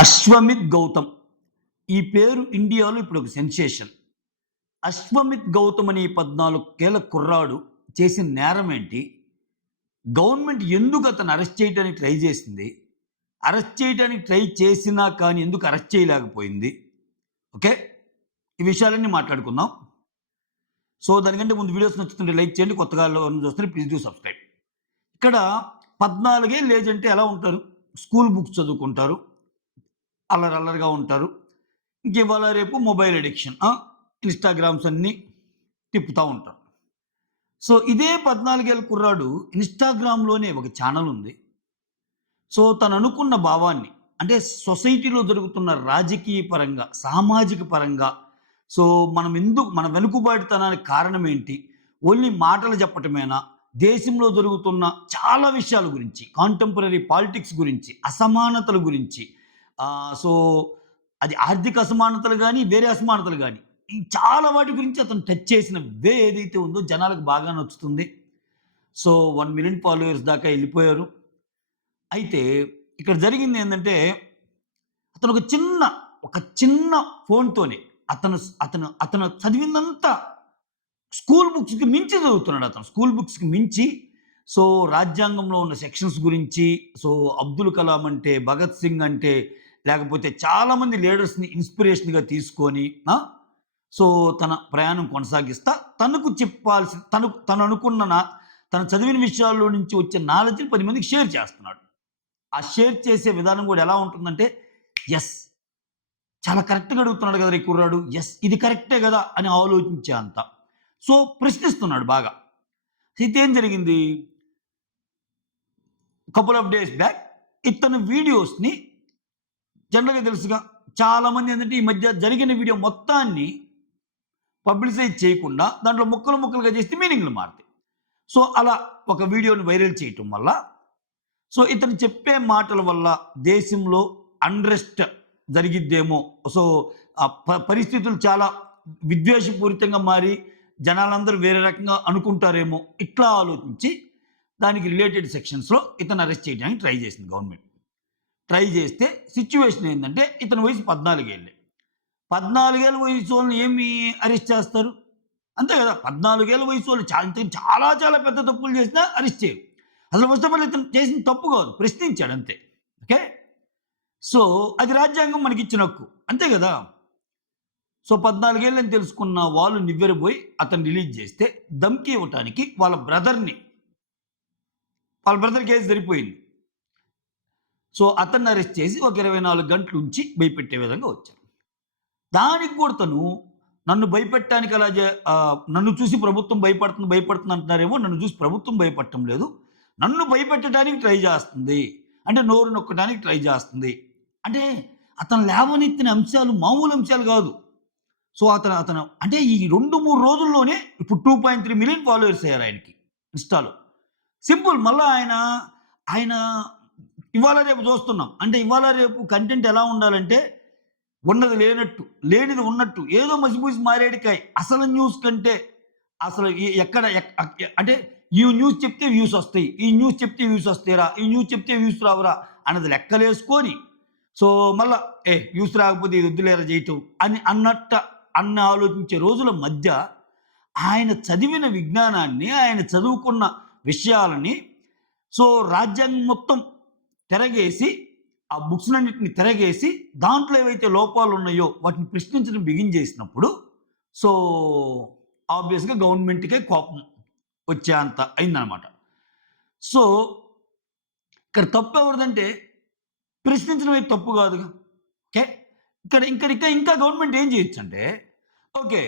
అశ్వమిత్ గౌతమ్. ఈ పేరు ఇండియాలో ఇప్పుడు ఒక సెన్సేషన్. అశ్వమిత్ గౌతమ్ అనే 14 ఏళ్ల కుర్రాడు చేసిన నేరం ఏంటి? గవర్నమెంట్ ఎందుకు అతన్ని అరెస్ట్ చేయడానికి ట్రై చేసింది? అరెస్ట్ చేయడానికి ట్రై చేసినా కానీ ఎందుకు అరెస్ట్ చేయలేకపోయింది? ఓకే. ఈ విషయాలన్నీ మాట్లాడుకుందాం. సో, దానికంటే ముందు వీడియోస్ నచ్చుతుంటే లైక్ చేయండి. కొత్తగా ఎవరైనా చూస్తుంటే ప్లీజ్ డూ సబ్స్క్రైబ్. ఇక్కడ 14 ఏళ్ళు ఏజ్ అంటే ఎలా ఉంటారు? స్కూల్ బుక్స్ చదువుకుంటారు. అల్లరల్లరిగా ఉంటారు. ఇంక ఇవాళ రేపు మొబైల్ అడిక్షన్. ఇన్‌స్టాగ్రామ్స్ అన్నీ తిప్పుతా ఉంటారు. సో, ఇదే 14 ఏళ్ల కుర్రాడు ఇన్‌స్టాగ్రామ్‌లోనే ఒక ఛానెల్ ఉంది. సో, తను అనుకున్న భావాన్ని అంటే సొసైటీలో జరుగుతున్న రాజకీయ పరంగా, సామాజిక పరంగా సో, మన వెనుకబాటుతనానికి కారణం ఏంటి? ఓన్లీ మాటలు చెప్పటమేనా? దేశంలో జరుగుతున్న చాలా విషయాల గురించి, కాంటెంపరరీ పాలిటిక్స్ గురించి, అసమానతల గురించి సో, అది ఆర్థిక అసమానతలు గాని, వేరే అసమానతలు గాని, ఈ చాలా వాటి గురించి అతను టచ్ చేసిన వే ఏదైతే ఉందో జనాలకు బాగా నచ్చుతుంది. సో, 1,000,000 ఫాలోవర్స్ దాకా ఎళ్ళిపోయారు. అయితే ఇక్కడ జరిగిందేందంటే, అతను ఒక చిన్న ఫోన్‌తోనే అతను అతను అతను చదివిందంతా స్కూల్ బుక్స్‌కి మించి చదువుతున్నాడు అతను. స్కూల్ బుక్స్‌కి మించి సో, రాజ్యాంగంలో ఉన్న సెక్షన్స్ గురించి, సో, అబ్దుల్ కలాం అంటే, భగత్ సింగ్ అంటే, లేకపోతే చాలామంది లీడర్స్‌ని ఇన్‌స్పిరేషన్‌గా తీసుకొని సో, తన ప్రయాణం కొనసాగిస్తా తనకు చెప్పాల్సిన తను అనుకున్న తను చదివిన విషయాల్లో నుంచి వచ్చే నాలెడ్జ్‌ని 10 మందికి షేర్ చేస్తున్నాడు. ఆ షేర్ చేసే విధానం కూడా ఎలా ఉంటుందంటే, యెస్! చాలా కరెక్ట్‌గా అడుగుతున్నాడు కదరా ఈ కుర్రాడు. యెస్! ఇది కరెక్టే గదా! అని ఆలోచించే అంత. సో, ప్రశ్నిస్తున్నాడు బాగా. అయితే ఏం జరిగింది? కపుల్ ఆఫ్ డేస్ బ్యాక్ ఇతని వీడియోస్‌ని జనరల్‌గా తెలుసుగా చాలామంది ఏందంటే ఈ మధ్య జరిగిన వీడియో మొత్తాన్ని పబ్లిసైజ్ చేయకుండా దాంట్లో ముక్కలు ముక్కలుగా చేస్తే మీనింగ్‌లు మారతాయి. సో, అలా ఒక వీడియోని వైరల్ చేయటం వల్ల సో, ఇతను చెప్పే మాటల వల్ల దేశంలో అన్‌రెస్ట్ జరిగిద్దేమో. సో, పరిస్థితులు చాలా విద్వేషపూరితంగా మారి జనాలందరూ వేరే రకంగా అనుకుంటారేమో ఇట్లా ఆలోచించి దానికి రిలేటెడ్ సెక్షన్స్‌లో ఇతన్ని అరెస్ట్ చేయడానికి ట్రై చేసింది గవర్నమెంట్. ట్రై చేస్తే సిట్యుయేషన్ ఏందంటే ఇతని వయసు 14 ఏళ్ళే. 14 ఏళ్ల వయసోళ్ళని ఏమి అరెస్ట్ చేస్తారు? అంతే కదా! 14 ఏళ్ల వయసోళ్ళు చాలా చాలా పెద్ద తప్పులు చేసినా అరెస్ట్ చేయరు. అసలు ఫస్ట్ ఆఫ్ ఆల్ ఇతను చేసింది తప్పు కాదు. ప్రశ్నించాడు అంతే. ఓకే. సో, అది రాజ్యాంగం మనకిచ్చిన హక్కు. అంతే గదా! సో, 14 ఏళ్ళని తెలుసుకున్న వాళ్ళు నివ్వెరబోయి అతన్ని రిలీజ్ చేస్తే ధమ్కీ ఇవ్వటానికి వాళ్ళ బ్రదర్ కేసు సరిపోయింది. సో, అతన్ని అరెస్ట్ చేసి ఒక 24 గంటలు ఉంచి భయపెట్టే విధంగా వచ్చారు. దానికి కూడా తను నన్ను భయపెట్టడానికి నన్ను చూసి ప్రభుత్వం భయపడుతుంది అంటున్నారేమో. నన్ను చూసి ప్రభుత్వం భయపడటం లేదు. నన్ను భయపెట్టడానికి ట్రై చేస్తుంది. అంటే నోరు నొక్కడానికి ట్రై చేస్తుంది. అంటే అతను లేవనెత్తిన అంశాలు మామూలు అంశాలు కాదు. సో, అతను అంటే ఈ 2, 3 రోజుల్లోనే ఇప్పుడు 2.3 మిలియన్ ఫాలోవర్స్ అయ్యారు ఆయనకి ఇన్‌స్టాలో. సింపుల్ మళ్ళా ఆయన ఇవాళ రేపు చూస్తున్నాం. అంటే ఇవాళ రేపు కంటెంట్ ఎలా ఉండాలంటే ఉన్నది లేనట్టు, లేనిది ఉన్నట్టు ఏదో మసిపూసి మారేడుకాయ. అసలు న్యూస్ కంటే అసలు ఎక్కడ అంటే ఈ న్యూస్ చెప్తే వ్యూస్ వస్తాయి. ఈ న్యూస్ చెప్తే వ్యూస్ వస్తాయిరా. ఈ న్యూస్ చెప్తే వ్యూస్ రావురా అన్నది లెక్కలేసుకొని సో, మళ్ళా వ్యూస్ రాకపోతే ఇది వద్దులేరా చేయటం అని ఆలోచించే రోజుల మధ్య ఆయన చదివిన విజ్ఞానాన్ని, ఆయన చదువుకున్న విషయాలని సో, రాజ్యాంగం మొత్తం తిరగేసి ఆ బుక్స్‌నన్నిటిని తిరగేసి దాంట్లో ఏవైతే లోపాలున్నాయో వాటిని ప్రశ్నించడం బిగిన్ చేసినప్పుడు సో, ఆబ్వియస్‌గా గవర్నమెంట్‌కే కోపం వచ్చే అంత అయిందనమాట. సో, ఇక్కడ తప్పు ఎవరిదంటే ప్రశ్నించడం అయితే తప్పు కాదుగా. ఓకే. ఇంకా గవర్నమెంట్ ఏం చేయొచ్చంటే ఓకే.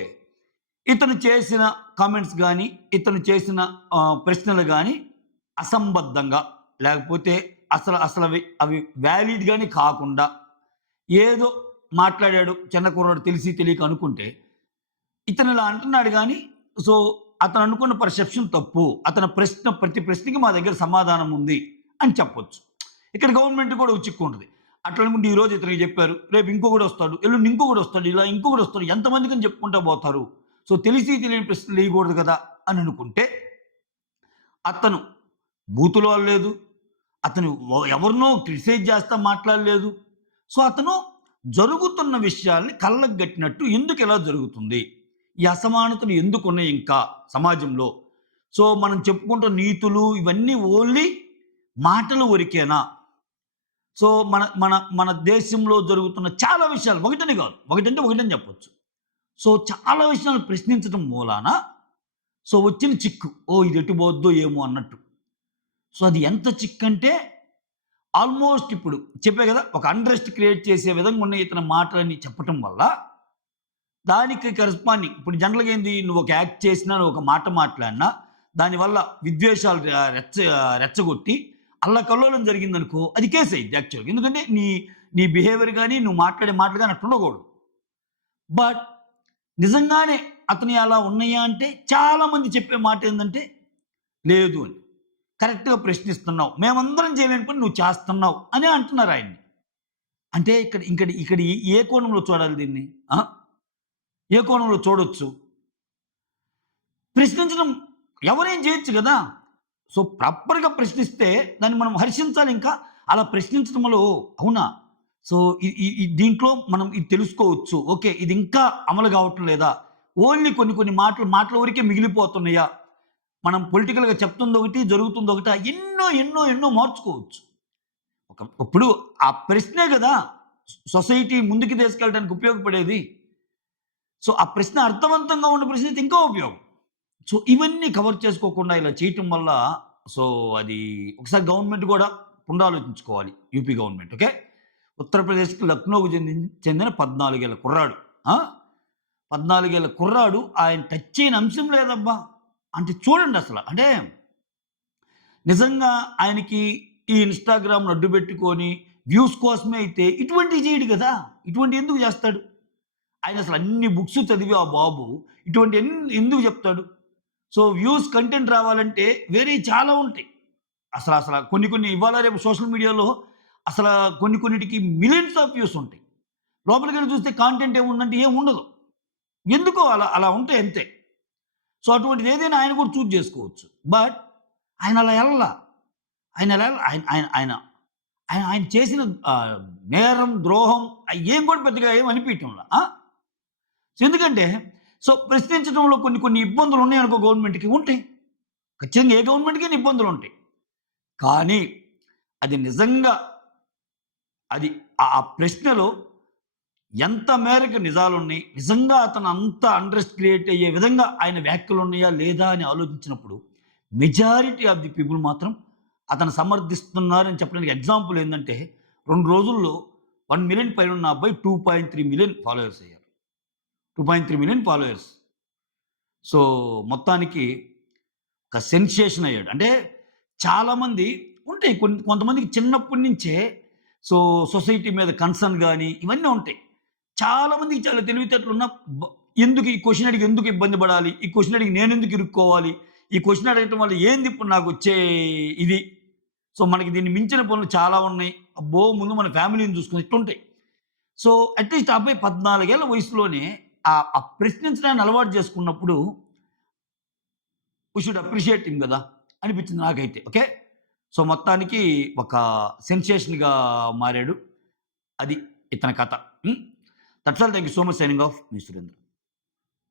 ఇతను చేసిన కామెంట్స్ గాని, ఇతను చేసిన ప్రశ్నలు గాని అసంబద్ధంగా లేకపోతే అవి వాలిడ్ గాని కాకుండా ఏదో మాట్లాడాడు చిన్న కుర్రాడు తెలిసి తెలియక అనుకుంటే, ఇతను ఇలా అంటున్నాడు గానీ, సో, అతను అనుకున్న పర్సెప్షన్ తప్పు. ప్రతి ప్రశ్నకి మా దగ్గర సమాధానం ఉంది అని చెప్పొచ్చు. ఇక్కడ గవర్నమెంట్ కూడా చిక్కుంటది. అట్లా అనుకుంటే ఈరోజు ఇతనికి చెప్పారు. రేపు ఇంకొకడొస్తాడు. ఎల్లుండి ఇంకొకడొస్తాడు. ఇలా ఇంకొకడొస్తాడు. ఎంతమందికని చెప్పుకుంటా పోతారు. సో, తెలిసి తెలియని ప్రశ్నలు వేయకూడదు కదా అని అనుకుంటే, అతను బూతులు వాడలేదు. అతను ఎవరినో క్రిటిసైజ్ చేస్తా మాట్లాడలేదు. సో అతను జరుగుతున్న విషయాల్ని కళ్ళకు గట్టినట్టు ఎందుకు ఇలా జరుగుతుంది? ఈ అసమానతలు ఎందుకున్నాయి ఇంకా సమాజంలో? సో మనం చెప్పుకుంటున్న నీతులు ఇవన్నీ ఓన్లీ మాటల వరకేనా? సో మన మన మన దేశంలో జరుగుతున్న చాలా విషయాలు ఒకటని కాదు. ఒకటంటే ఒకటని చెప్పొచ్చు. సో చాలా విషయాలు ప్రశ్నించడం మూలాన సో వచ్చిన చిక్కు. ఓహ్! ఇది ఎటు పోద్దో ఏమో అన్నట్టు. సో అది ఎంత చిక్కంటే ఆల్మోస్ట్ ఇప్పుడు చెప్పా కదా! ఒక అన్‌రెస్ట్ క్రియేట్ చేసే విధంగా ఉన్న ఇతని మాటలని చెప్పటం వల్ల దానికి కరెస్పాండింగ్ ఇప్పుడు జనరల్‌గా ఏంది నువ్వు ఒక యాక్ట్ చేసినా, నువ్వు ఒక మాట మాట్లాడినా దానివల్ల విద్వేషాలు రెచ్చగొట్టి అల్లకల్లోలం జరిగిందనుకో అది కేస్ అయ్యిద్ది యాక్చువల్‌గా. ఎందుకంటే నీ నీ బిహేవియర్ గాని, నువ్వు మాట్లాడే మాటలు గాని అట్లా ఉండకూడదు. బట్ నిజంగానే అతనియి అలా ఉన్నాయా అంటే చాలామంది చెప్పే మాట ఏందంటే లేదు అని. కరెక్ట్‌గా ప్రశ్నిస్తున్నావు. మేమందరం చేయలేని పని నువ్వు చేస్తున్నావు అనే అంటున్నారు ఆయన్ని. అంటే ఇక్కడ ఇక్కడ ఇక్కడ ఏ కోణంలో చూడాలి దీన్ని? ఆ! ఏ కోణంలో చూడొచ్చు? ప్రశ్నించడం ఎవరేం చేయొచ్చు గదా! సో, ప్రాపర్‌గా ప్రశ్నిస్తే దాన్ని మనం హర్షించాలి ఇంకా. అలా ప్రశ్నించడంలో అవునా? సో, ఈ ఈ ఈ దీంట్లో మనం ఇది తెలుసుకోవచ్చు. ఓకే. ఇది ఇంకా అమలు కావటం లేదా? ఓన్లీ కొన్ని కొన్ని మాటల వరకే మిగిలిపోతున్నాయా? మనం పొలిటికల్‌గా చెప్తుందొకటి, జరుగుతుందొకటా? ఎన్నో ఎన్నో ఎన్నో మార్చుకోవచ్చు. ఇప్పుడు ఆ ప్రశ్నే గదా! సొసైటీ ముందుకు తీసుకెళ్ళడానికి ఉపయోగపడేది. సో, ఆ ప్రశ్న అర్థవంతంగా ఉన్న ప్రశ్న అయితే ఇంకా ఉపయోగం. సో, ఇవన్నీ కవర్ చేసుకోకుండా ఇలా చేయటం వల్ల సో, అది ఒకసారి గవర్నమెంట్ గూడా పునరాలోచించుకోవాలి. UP government. ఓకే. ఉత్తరప్రదేశ్‌కి లక్నోకు చెందిన 14 ఏళ్ల కుర్రాడు. ఆ! 14 ఏళ్ల కుర్రాడు ఆయన టచ్ చేయని అంశం లేదబ్బా! అంటే చూడండసల. అంటే నిజంగా ఆయనకి ఈ ఇన్‌స్టాగ్రామ్‌ను అడ్డు పెట్టుకొని వ్యూస్ కోసమే అయితే ఇటువంటివి చేయడు గదా! ఇటువంటివి ఎందుకు జేస్తాడు? ఆయన అసలు అన్ని బుక్స్ చదివి ఆ బాబు ఇటువంటి ఎందుకు చెప్తాడు? సో, వ్యూస్ కంటెంట్ రావాలంటే వేరేయి చాలా ఉంటాయి. అసల కొన్ని కొన్ని ఇవాళ రేపు సోషల్ మీడియాలో అసల కొన్నిటికి మిలియన్స్ ఆఫ్ వ్యూస్ ఉంటాయి. లోపలికెళ్ళి చూస్తే కాంటెంట్ ఏముందంటే ఏముండదు. ఎందుకో అలా అలా ఉంటాయి అంతే. సో, అటువంటిది ఏదైనా ఆయన కూడా చూజ్ చేసుకోవచ్చు. బట్ ఆయన అలా ఎళ్ళలా. ఆయన అలా ఆయన ఆయన ఆయన ఆయన ఆయన చేసిన నేరం, ద్రోహం ఏం కూడా పెద్దగా ఏమి అనిపియటంలా. ఆ! సో, ఎందుకంటే సో, ప్రశ్నించడంలో కొన్ని కొన్ని ఇబ్బందులున్నాయనుకో గవర్నమెంట్‌కి ఉంటాయి. ఖచ్చితంగా ఏ గవర్నమెంట్‌కైనా ఇబ్బందులుంటాయి. కానీ అది నిజంగా అది ఆ ప్రశ్నలో ఎంత మేరకు నిజాలున్నాయి, నిజంగా అతను అంత అన్‌రెస్ట్ క్రియేట్ అయ్యే విధంగా ఆయన వ్యాఖ్యలున్నాయా లేదా అని ఆలోచించినప్పుడు మెజారిటీ ఆఫ్ ది పీపుల్ మాత్రం అతను సమర్థిస్తున్నారని చెప్పడానికి ఎగ్జాంపుల్ ఏందంటే 2 రోజుల్లో 1,000,000 పైనున్న అబ్బాయి 2.3 మిలియన్ ఫాలోవర్స్ అయ్యారు. 2.3 మిలియన్ ఫాలోవర్స్. సో, మొత్తానికి ఒక సెన్సేషన్ అయ్యాడు. అంటే చాలామంది ఉంటాయి. కొంతమందికి చిన్నప్పటి నుంచే సో, సొసైటీ మీద కన్సర్న్ గాని ఇవన్నీ ఉంటాయి. చాలామందికి చాలా తెలివితేటలున్న బ ఎందుకు ఈ క్వెషన్ అడిగి ఎందుకు ఇబ్బంది పడాలి? ఈ క్వెషన్ అడిగి నేనెందుకు ఇరుక్కోవాలి? ఈ క్వెషన్ అడగటం వల్ల ఏంది ఇప్పుడు నాకొచ్చే ఇది? సో, మనకి దీన్ని మించిన పనులు చాలా ఉన్నాయి. అబ్బో! ముందు మన ఫ్యామిలీని చూసుకొని ఇట్లుంటాయి. సో, అట్‌లీస్ట్ ఆ అబ్బాయి 14 ఏళ్ల వయసులోనే ఆ ప్రశ్నించడాన్ని అలవాటు చేసుకున్నప్పుడు వి షుడ్ అప్రిషియేట్ హిమ్ గదా! అనిపించింది నాకైతే. ఓకే. సో, మొత్తానికి ఒక సెన్సేషన్‌గా మారాడు. అది ఇతని కథ. That's all. Thank you so much. Signing off. Me Surendra.